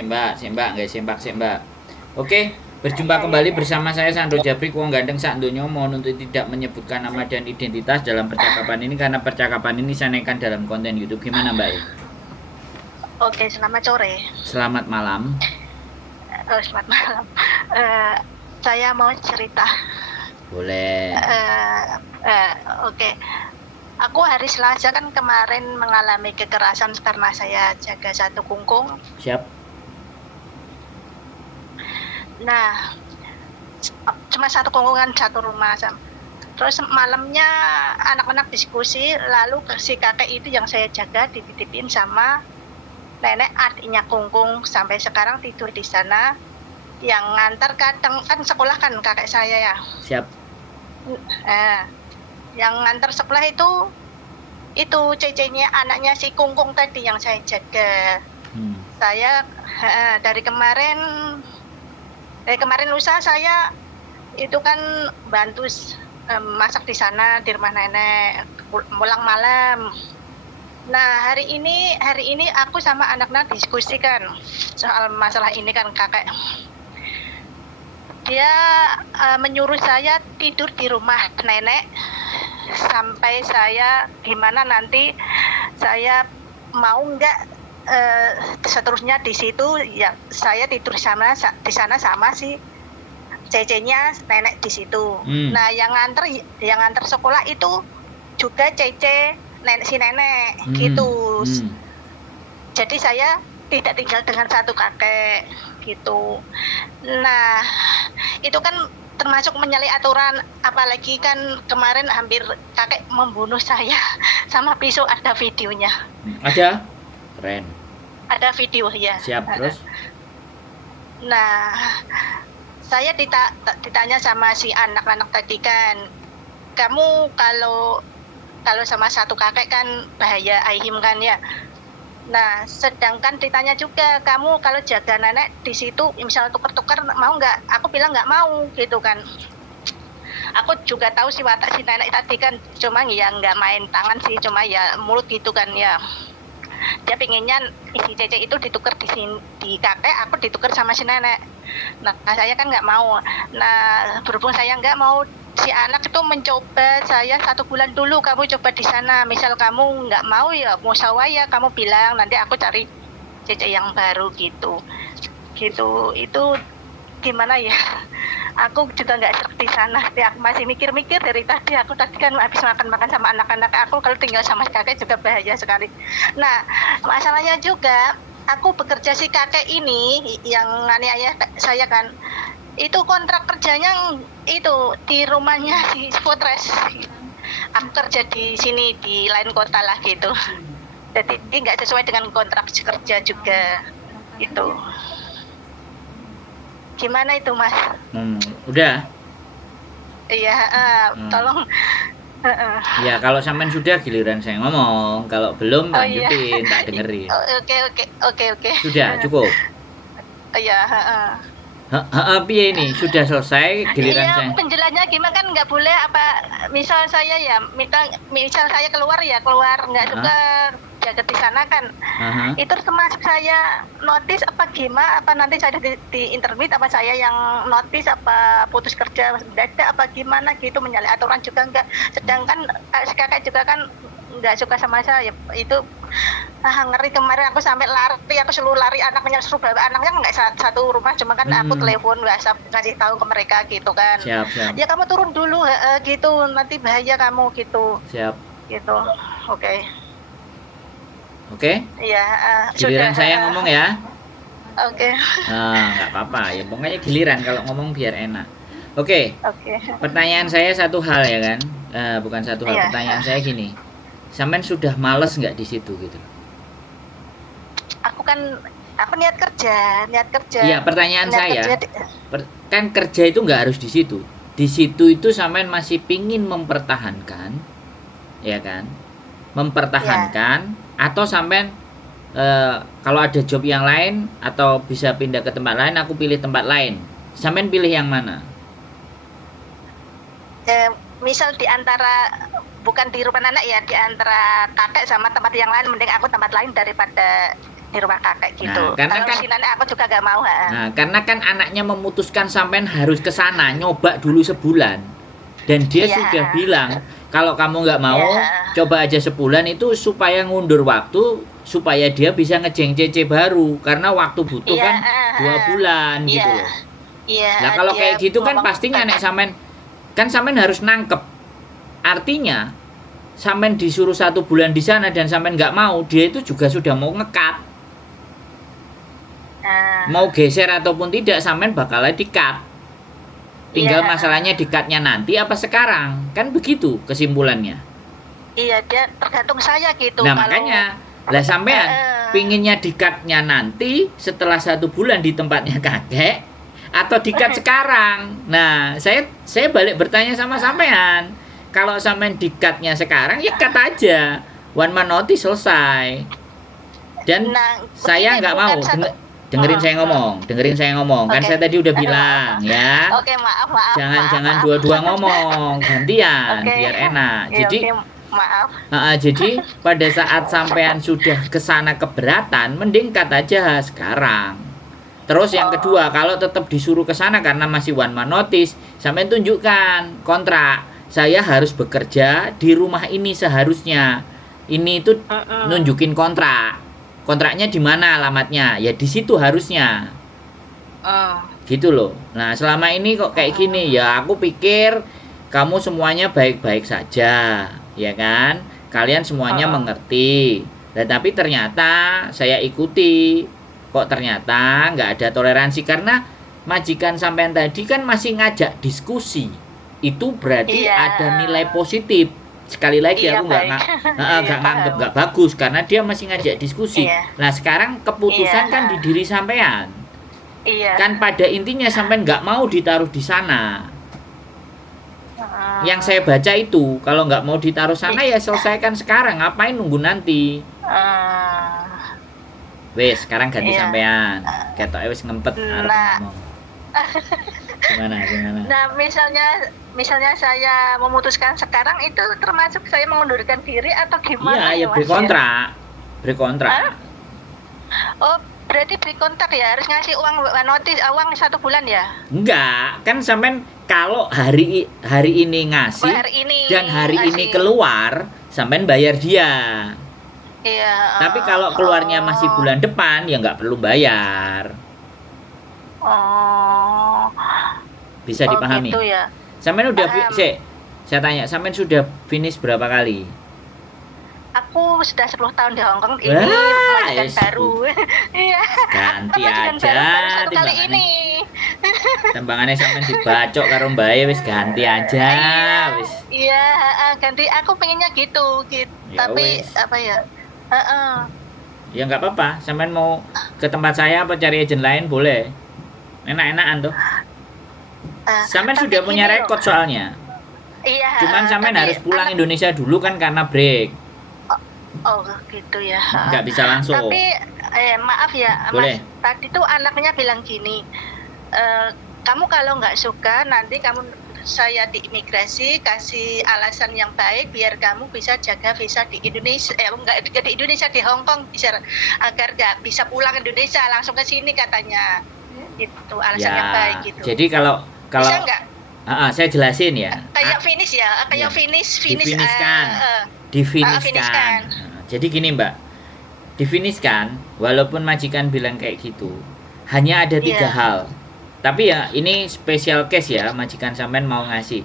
Mbak, nggih sik Mbak. Oke, berjumpa kembali bersama saya Sandro Jabrik wong gandeng sak donya. Mohon untuk tidak menyebutkan nama dan identitas dalam percakapan ini karena percakapan ini saya naikkan dalam konten YouTube. Gimana Mbak? Oke, selamat sore. Selamat malam. Selamat malam. Saya mau cerita. Boleh. Oke. Aku hari Selasa kan kemarin mengalami kekerasan karena saya jaga satu kungkung. Siap. Nah, cuma satu kungkungan satu rumah. Terus malamnya anak-anak diskusi, lalu si kakek itu yang saya jaga dititipin sama nenek adiknya kungkung, sampai sekarang tidur di sana. Yang ngantar kadang kan sekolah kan kakek saya ya. Siap. Yang ngantar sekolah itu cecenya anaknya si kungkung tadi yang saya jaga. Saya dari kemarin lusa saya itu kan bantu masak di sana di rumah nenek pulang malam. Nah hari ini aku sama anak-anak diskusikan soal masalah ini kan kakek. Dia menyuruh saya tidur di rumah nenek sampai saya gimana nanti saya mau nggak seterusnya di situ ya saya tidur di sana sama si cecenya nenek di situ. Nah yang nganter sekolah itu juga cece si nenek gitu. Jadi saya tidak tinggal dengan satu kakek gitu. Nah itu kan termasuk menyalahi aturan, apalagi kan kemarin hampir kakek membunuh saya sama pisau, ada videonya. Ada? Keren. Ada video ya. Siap, terus? Nah saya ditanya sama si anak-anak tadi kan, kamu kalau sama satu kakek kan bahaya aihim kan ya. Nah, sedangkan ditanya juga, kamu kalau jaga nenek di situ, misalnya tuker-tuker mau nggak? Aku bilang nggak mau, gitu kan. Aku juga tahu si watak si nenek tadi kan, cuma ya nggak main tangan sih, cuma ya mulut gitu kan ya. Dia pinginnya si cece itu ditukar di kakek, aku ditukar sama si nenek. Nah, saya kan nggak mau. Nah, berhubung saya nggak mau, si anak itu mencoba saya 1 bulan dulu, kamu coba di sana. Misal kamu nggak mau ya musyawarah, kamu bilang nanti aku cari cece yang baru gitu. Itu gimana ya? Aku juga nggak serak di sana. Aku masih mikir-mikir dari tadi. Aku tadi kan habis makan sama anak-anak aku. Kalau tinggal sama kakek juga bahaya sekali. Nah, masalahnya juga aku bekerja si kakek ini yang nganiaya saya kan. Itu kontrak kerjanya itu di rumahnya si Spotres. Aku kerja di sini di lain kota lah gitu. Jadi nggak sesuai dengan kontrak kerja juga itu. Gimana itu Mas? Udah. Iya, tolong. Ya kalau sampean sudah giliran saya ngomong, kalau belum lanjutin, tak dengerin. Oke. Sudah cukup. Iya. Piye ini sudah selesai giliran saya. Penjelasannya gimana kan nggak boleh apa misal saya ya misal saya keluar nggak suka jaga di sana kan. Itu termasuk saya notis apa gimana, apa nanti saya di interview apa saya yang notis apa putus kerja mendadak apa gimana gitu, menyalahi aturan juga enggak. Sedangkan kakak juga kan nggak suka sama saya itu. Ngeri kemarin aku sampai lari, aku selalu lari, anaknya suruh bawa anaknya nggak satu rumah, cuma kan aku telepon ngasih tahu ke mereka gitu kan. Siap. Ya kamu turun dulu gitu, nanti bahaya kamu gitu. Siap. Gitu, oke. Iya. Giliran saya ngomong ya. Oke. Nggak apa-apa, ya pokoknya giliran kalau ngomong biar enak. Oke. Pertanyaan saya satu hal ya kan, bukan satu hal. Pertanyaan saya gini, sampean sudah males nggak di situ gitu? Aku niat kerja. Iya, pertanyaan saya, kan kerja itu nggak harus di situ. Di situ itu sampean masih pingin mempertahankan, ya kan? Mempertahankan atau sampean kalau ada job yang lain atau bisa pindah ke tempat lain, aku pilih tempat lain. Sampean pilih yang mana? Misal di antara bukan di rumah anak ya, di antara kakek sama tempat yang lain, mending aku tempat lain daripada di rumah kakek gitu. Nah, karena kalau kan si nenek aku juga gak mau. Nah, karena kan anaknya memutuskan sampean harus ke sana nyoba dulu sebulan. Dan dia Iya. sudah bilang, kalau kamu nggak mau, Iya. coba aja sebulan itu supaya ngundur waktu, supaya dia bisa ngejeng CC baru. Karena waktu butuh Iya, kan 2 bulan iya. gitu loh. Iya. Nah kalau dia kayak gitu kan ngomong pastinya nek bakat. sampean kan sampean harus nangkep. Artinya sampean disuruh 1 bulan di sana dan sampean nggak mau, dia itu juga sudah mau ngekat. Nah, Mau geser ataupun tidak sampean bakal di-cut. Tinggal iya. masalahnya di-cut-nya nanti apa sekarang. Kan begitu kesimpulannya. Iya, dia tergantung saya gitu. Nah Kalau makanya lah sampean pinginnya di-cut-nya nanti setelah 1 bulan di tempatnya kakek atau di-cut sekarang. Nah saya balik bertanya sama sampean. Kalau sampean di-cut-nya sekarang ya cut aja. 1 month notice selesai. Dan nah, saya begini, nggak bukan mau satu- dengerin saya ngomong. Kan Oke. saya tadi udah bilang ya. Oke, maaf. Jangan maaf. dua-dua ngomong, gantian Oke. biar enak. Iya, Jadi oke, maaf. jadi pada saat sampean sudah kesana keberatan, mending cut aja sekarang. Terus yang kedua, kalau tetap disuruh kesana karena masih 1 month notice, sampean tunjukkan kontrak. Saya harus bekerja di rumah ini seharusnya. Ini itu nunjukin kontrak. Kontraknya di mana alamatnya? Ya di situ harusnya. Gitu loh. Nah, selama ini kok kayak gini ya, aku pikir kamu semuanya baik-baik saja, ya kan? Kalian semuanya mengerti. Nah, tapi ternyata saya ikuti. Kok ternyata nggak ada toleransi karena majikan sampean tadi kan masih ngajak diskusi. Itu berarti Iya. ada nilai positif. Sekali lagi Iya, aku nggak baik. nggak nganggep nggak bagus karena dia masih ngajak diskusi. Iya. Nah, sekarang keputusan Iya. kan di diri sampean. Iya. Kan pada intinya sampean nggak mau ditaruh di sana. Yang saya baca itu kalau nggak mau ditaruh sana ya selesaikan sekarang, ngapain nunggu nanti. Wes sekarang ganti Iya. sampean, ketoknya wes ngempet arep Nah. ngomong. Gimana Nah, misalnya saya memutuskan sekarang itu termasuk saya mengundurkan diri atau gimana? Iya ya Mas, berkontrak. Oh, berarti beri kontak ya, harus ngasih uang notis, uang 1 bulan ya? Enggak, kan sampean kalau hari ini ngasih Hari ini dan hari ini ngasih. keluar, sampean bayar dia. Iya. Tapi kalau keluarnya masih bulan depan ya nggak perlu bayar. Bisa dipahami. Gitu ya. Sampean udah saya tanya, sampean sudah finish berapa kali? Aku sudah 10 tahun di Hongkong, ini Wah, majikan baru. Iya. Ganti Majikan aja baru 1 kali timbangannya. ini. Tembangannya sampean dibacok karo mbae wis ganti aja wis. Iya, ganti aku pengennya gitu. Ya Tapi wes. apa ya? Ya nggak apa-apa, sampean mau ke tempat saya apa cari agent lain boleh. Enak-enakan tuh. Sampean tapi sudah punya gini rekod loh. soalnya. Iya. Cuman sampean tapi harus pulang anak- Indonesia dulu kan karena break. Oh gitu ya. Nggak bisa langsung. Tapi maaf ya, Boleh. Mas. Tadi tuh anaknya bilang gini, kamu kalau nggak suka nanti saya di imigrasi kasih alasan yang baik biar kamu bisa jaga visa di Indonesia, enggak di Indonesia, di Hong Kong bisa, agar nggak bisa pulang Indonesia langsung ke sini katanya. Itu alasan yang baik gitu. Jadi kalau Bisa nggak? saya jelasin ya. Kayak finish ya, kayak Ya. finish. Difinishkan. finishkan. Jadi gini Mbak, difinishkan walaupun majikan bilang kayak gitu, hanya ada 3 Iya. hal. Tapi ya ini special case ya, majikan sampean mau ngasih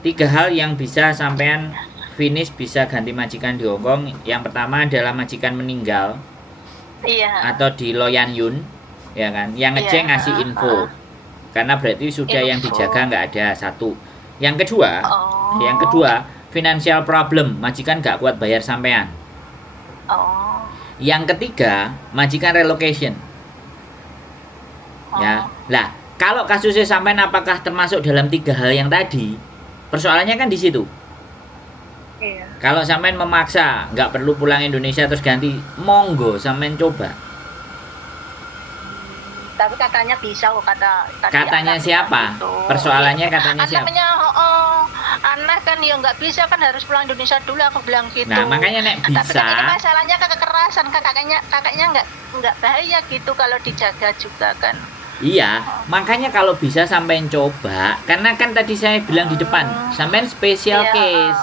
3 hal yang bisa sampean finish bisa ganti majikan di Hongkong. Yang pertama adalah majikan meninggal Iya. atau di Loyan Yun, ya kan? Yang ngecek Iya. ngasih info. Karena berarti sudah yang Info. dijaga nggak ada 1. Yang kedua, financial problem, majikan nggak kuat bayar sampean. Yang ketiga, majikan relocation. Ya. Lah, kalau kasusnya sampean apakah termasuk dalam 3 hal yang tadi? Persoalannya kan di situ. Iya. Kalau sampean memaksa nggak perlu pulang Indonesia terus ganti, monggo sampean coba. Tapi katanya bisa kok, katanya Katanya anak siapa? gitu. Persoalannya katanya siapa? Namanya anak kan ya nggak bisa kan harus pulang Indonesia dulu aku bilang gitu. Nah, makanya nek Tapi bisa. kan ini masalahnya kan kekerasan kan kakaknya nggak bahaya gitu kalau dijaga juga kan. Iya, makanya kalau bisa sampein coba, karena kan tadi saya bilang di depan, sampein special Iya. case.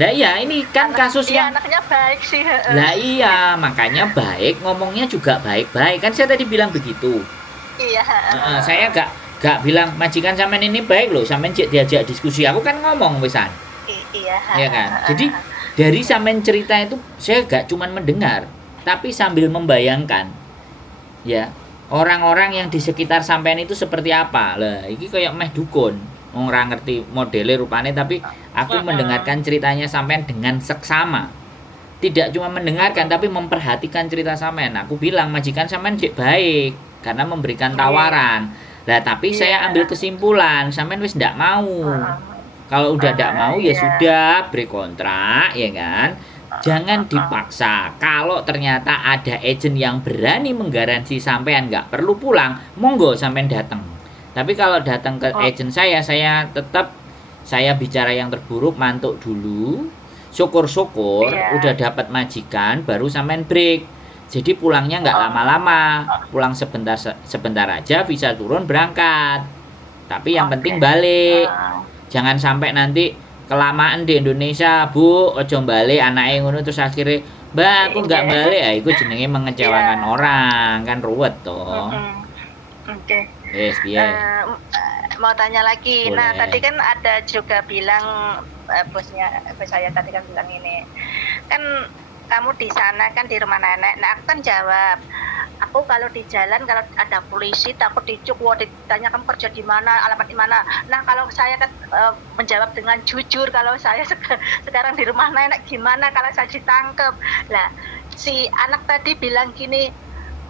Nah iya, ini kan kasus Iya, yang anaknya baik sih. lah iya, makanya baik, ngomongnya juga baik-baik. Kan saya tadi bilang begitu. Iya. Saya gak bilang majikan sampean ini baik loh, sampean diajak diskusi. Aku kan ngomong wisan. Iya. Iya kan? Jadi dari sampean cerita itu saya gak cuman mendengar, tapi sambil membayangkan. Ya, orang-orang yang di sekitar sampean itu seperti apa. Lah, ini kayak meh dukun. Orang ngerti modelnya rupanya, tapi aku mendengarkan ceritanya sampean dengan seksama. Tidak cuma mendengarkan tapi memperhatikan cerita sampean. Aku bilang majikan sampean baik karena memberikan tawaran. Lah tapi saya ambil kesimpulan sampean wis ndak mau. Kalau udah ndak mau ya sudah, beri kontrak ya kan. Jangan dipaksa. Kalau ternyata ada agent yang berani menggaransi sampean nggak perlu pulang, monggo sampean datang. Tapi kalau datang ke agent saya tetap saya bicara yang terburuk, mantuk dulu. Syukur-syukur udah dapat majikan, baru sampean break. Jadi pulangnya nggak lama-lama, pulang sebentar aja, bisa turun berangkat. Tapi yang penting balik. Jangan sampai nanti kelamaan di Indonesia, Bu, ojo balik anaknya ngono terus akhirnya, Mbak, aku nggak balik, ya itu jenenge mengecewakan orang, kan ruwet toh. Oke. Yes, Mau tanya lagi. Boleh. Nah, tadi kan ada juga bilang bos saya tadi kan bilang ini. Kan kamu di sana kan di rumah nenek. Nah, aku kan jawab, aku kalau di jalan kalau ada polisi takut dicuk, ditanya kamu kerja di mana, alamat di mana. Nah, kalau saya kan menjawab dengan jujur, kalau saya sekarang di rumah nenek gimana kalau saya ditangkap. Lah, si anak tadi bilang gini,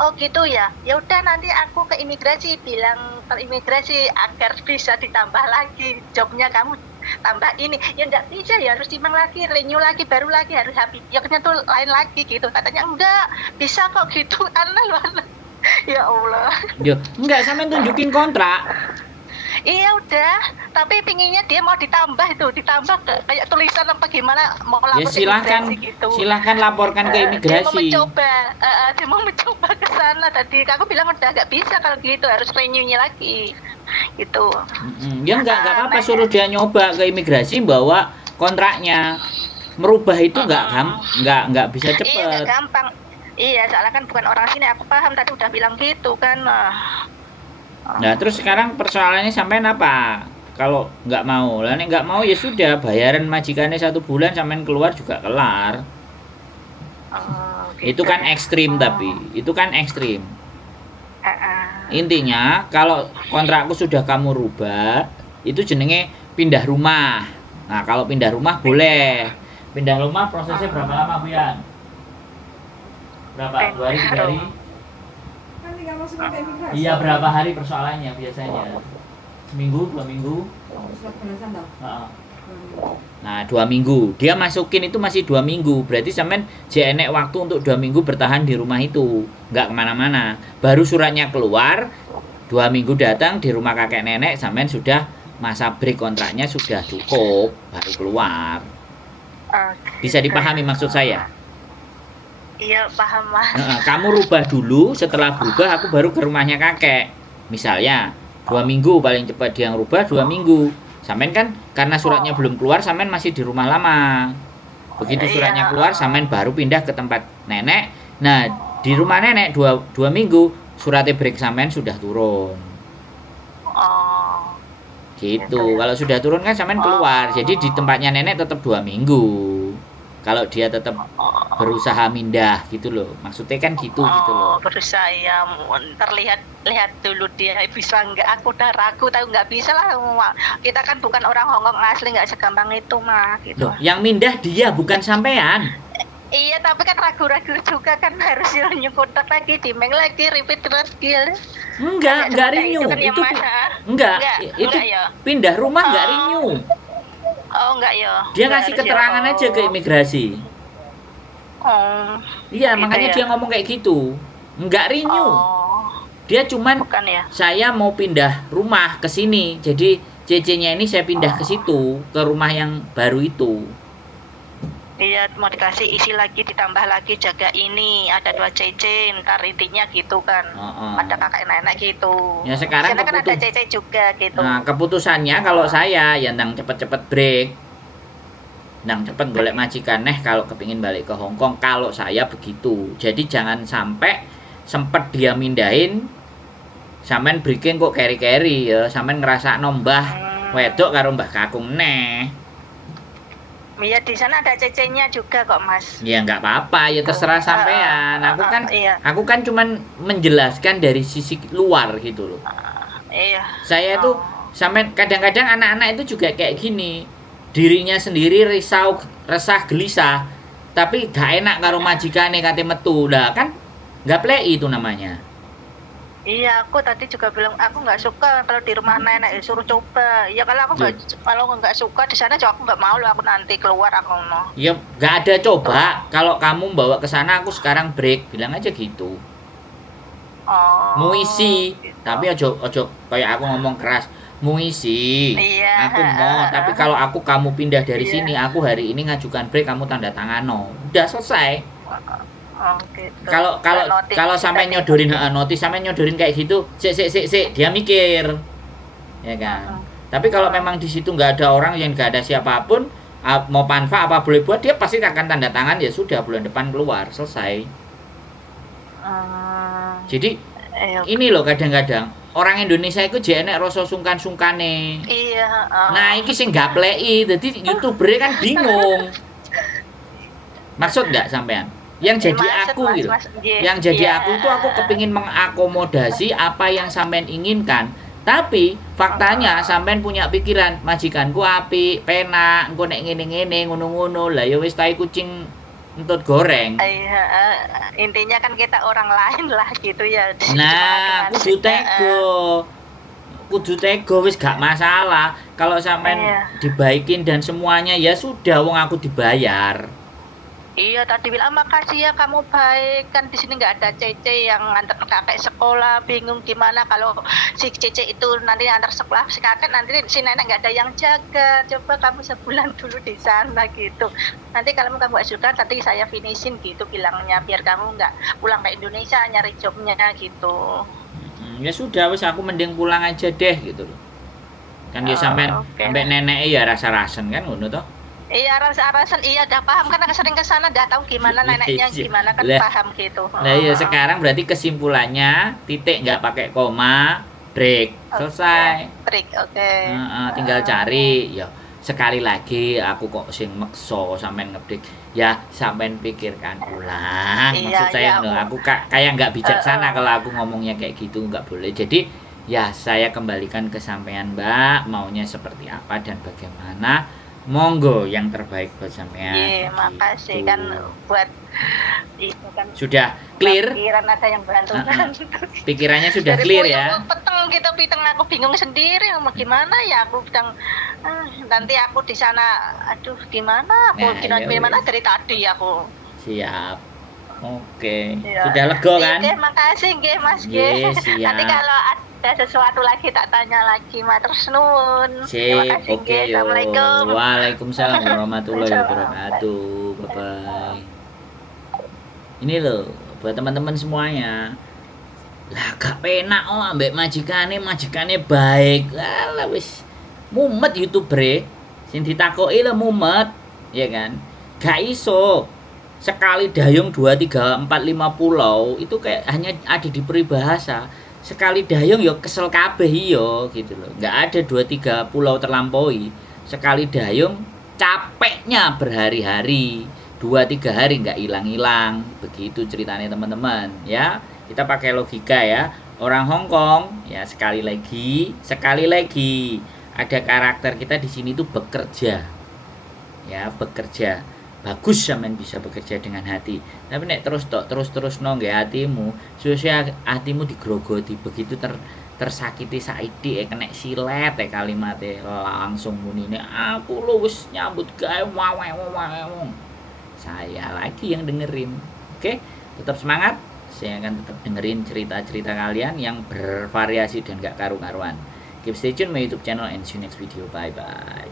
oh gitu ya, ya udah nanti aku ke imigrasi, bilang ke imigrasi agar bisa ditambah lagi jobnya, kamu tambah ini. Ya enggak bisa, ya harus timbang lagi, renew lagi, baru lagi harus habis yaknya tuh lain lagi gitu. Katanya enggak bisa kok gitu. Aneh loh. Ya Allah. Yo, enggak sampean tunjukin kontrak. Iya udah, tapi pinginnya dia mau ditambah kayak tulisan apa gimana, mau lapor Ya silahkan, gitu. silahkan laporkan ke imigrasi. Dia mau mencoba ke sana tadi. Aku bilang udah nggak bisa kalau gitu, harus renew-nya lagi gitu. Ya nggak apa-apa, suruh dia nyoba ke imigrasi bawa kontraknya. Merubah itu nggak bisa cepet. Iya nggak gampang. Iya, soalnya kan bukan orang sini, aku paham, tadi udah bilang gitu kan. Nah terus sekarang persoalannya sampean apa? Kalau nggak mau, lah nek nggak mau ya sudah, bayaran majikannya 1 bulan sampean keluar juga kelar. Gitu. Itu kan ekstrim tapi itu kan ekstrim. Intinya kalau kontrakku sudah kamu rubah, itu jenenge pindah rumah. Nah kalau pindah rumah boleh. Pindah rumah prosesnya berapa lama, Bu Yan? Berapa? 2 hari, 3 hari? Iya, berapa hari persoalannya biasanya? Seminggu, 2 minggu? Nah 2 minggu. Dia masukin itu masih 2 minggu. Berarti sampean enek waktu untuk 2 minggu bertahan di rumah itu, nggak kemana-mana. Baru suratnya keluar, 2 minggu datang di rumah kakek nenek, sampean sudah masa break kontraknya sudah cukup, baru keluar. Bisa dipahami maksud saya? Iya paham Mas. Kamu rubah dulu, setelah berubah aku baru ke rumahnya kakek. Misalnya 2 minggu paling cepat dia ngerubah 2 minggu. Sampean kan karena suratnya belum keluar, sampean masih di rumah lama. Begitu suratnya keluar, sampean baru pindah ke tempat nenek. Nah di rumah nenek 2 minggu suratnya break sampean sudah turun. Gitu. Kalau sudah turun kan sampean keluar. Jadi di tempatnya nenek tetap 2 minggu. Kalau dia tetap berusaha mindah gitu loh, maksudnya kan gitu loh. Berusaha ya, lihat dulu dia bisa nggak. Aku udah ragu, tahu nggak bisa lah. Kita kan bukan orang Hongkong asli, nggak segampang itu mah gitu. Loh, yang mindah dia bukan sampean. Iya, tapi kan ragu-ragu juga kan, harus renew kontrak lagi, dimeng lagi, repeat lagi. Enggak renew. Itu enggak, itu ya? Pindah rumah enggak renew. Oh enggak ya. Dia ngasih keterangan aja ke imigrasi. Iya, gitu makanya ya? Dia ngomong kayak gitu. Enggak renew. Dia cuman saya mau pindah rumah ke sini. Jadi CC-nya ini saya pindah ke situ, ke rumah yang baru itu. Iya, mau dikasih isi lagi, ditambah lagi jaga ini, ada 2 CC, ntar intinya gitu kan. Ada kakek nenek gitu. Ya sekarang kan ada CC juga gitu. Nah, keputusannya kalau saya ya nang cepet-cepet break. Nang cepet golek majikan kalau kepingin balik ke Hong Kong, kalau saya begitu. Jadi jangan sampai sempet dia mindahin sampean breaking kok keri-keri ya, sampean ngerasa nombah wedok karo Mbah Kakung neh. Iya, di sana ada CC-nya juga kok, Mas. Ya nggak apa-apa, ya terserah sampean. Aku kan cuman menjelaskan dari sisi luar gitu loh. Iya. Saya itu sampean kadang-kadang anak-anak itu juga kayak gini. Dirinya sendiri risau, resah, gelisah, tapi gak enak karo majikane kate metu. Lah kan nggak play itu namanya. Iya, aku tadi juga bilang aku nggak suka kalau di rumah nenek suruh coba. Ya kalau nggak suka di sana juga aku nggak mau loh, aku nanti keluar aku mau. Ya nggak ada coba. Kalau kamu bawa ke sana aku sekarang break, bilang aja gitu. Muisi, gitu. Tapi ojo kayak aku ngomong keras. Muisi. Iya. Aku mau, tapi kalau kamu pindah dari sini, aku hari ini ngajukan break, kamu tanda tangan no. Udah selesai. Gitu. Kalau sampai nyodorin notis, sampai nyodorin kayak gitu, sik dia mikir, ya kan. Tapi kalau memang di situ nggak ada orang yang nggak ada siapapun, mau panfa apa boleh buat, dia pasti akan tanda tangan, ya sudah bulan depan keluar selesai. Jadi ini loh kadang-kadang orang Indonesia itu jenek rasa sungkan-sungkane. Iya. Nah iki sing nggak play, jadi YouTuber kan bingung. Maksud nggak sampean? Yang jadi aku gitu. Yang jadi aku itu aku kepingin mengakomodasi apa yang sampean inginkan. Tapi faktanya sampean punya pikiran majikanku api, penak, engko nek ngene-ngene ngono-ngono. Lah ya wis tai kucing entut goreng. Iya, intinya kan kita orang lain lah gitu ya. Nah, kudu tego wis gak masalah. Kalau sampean dibaikin dan semuanya ya sudah, wong aku dibayar. Iya, tadi bilang makasih ya kamu baik, kan di sini nggak ada CC yang nganter kakek sekolah, bingung gimana kalau si CC itu nanti nganter sekolah si kakek, nanti si nenek nggak ada yang jaga, coba kamu sebulan dulu di sana gitu, nanti kalau kamu nggak suka nanti saya finishin gitu bilangnya, biar kamu nggak pulang ke Indonesia nyari jobnya gitu. Ya sudah, wis aku mending pulang aja deh gitu loh, kan dia sampai nenek ya rasa-rasen kan ngono toh. Iya, rasa-rasan iya udah paham karena sering ke sana udah tahu gimana neneknya gimana kan paham gitu. Nah iya, sekarang berarti kesimpulannya titik nggak pakai koma, break, selesai. Break, tinggal cari ya. Sekali lagi aku kok sing mekso sampean ngebreak. Ya sampean pikirkan ulang. Maksud saya aku kayak nggak bijaksana kalau aku ngomongnya kayak gitu, nggak boleh. Jadi ya saya kembalikan ke sampean Mbak, maunya seperti apa dan bagaimana. Monggo yang terbaik buat sampean. Iya, makasih kan buat itu kan. Sudah clear? Pikiran ada yang bantu. Pikirannya sudah clear ya. Peteng gitu, aku bingung sendiri mau gimana ya, aku bilang nanti aku di sana aduh gimana aku gimana dari tadi aku. Siap. Oke. Sudah lega kan? Oke, makasih nggih Mas nggih. Nanti kalau ada sesuatu lagi tak tanya lagi, matur nuwun. Oke, Assalamualaikum. Waalaikumsalam warahmatullahi wabarakatuh. Bye bye. Ini loh buat teman-teman semuanya. Lah gak penak ambek majikane baik. Lah wis mumet YouTuber sing ditakoki lho mumet, ya kan? Gak iso. Sekali dayung 2, 3, 4, 5 pulau itu kayak hanya ada di peribahasa. Sekali dayung ya kesel kabeh yo gitu loh. Nggak ada 2, 3 pulau terlampaui. Sekali dayung capeknya berhari-hari, 2, 3 hari nggak hilang-hilang. Begitu ceritanya teman-teman ya. Kita pakai logika ya. Orang Hong Kong ya sekali lagi ada karakter kita di sini tuh bekerja. Ya, bekerja. Bagus sampean bisa bekerja dengan hati. Tapi nek terus nggih hatimu, susah hatimu digrogoti, begitu tersakiti saiki kena silet kalimatnya langsung munine aku lu wis nyambut gawe wae. Saya lagi yang dengerin. Oke, tetap semangat. Saya akan tetap dengerin cerita-cerita kalian yang bervariasi dan gak karu-karuan. Keep stay tune my YouTube channel and see you next video. Bye bye.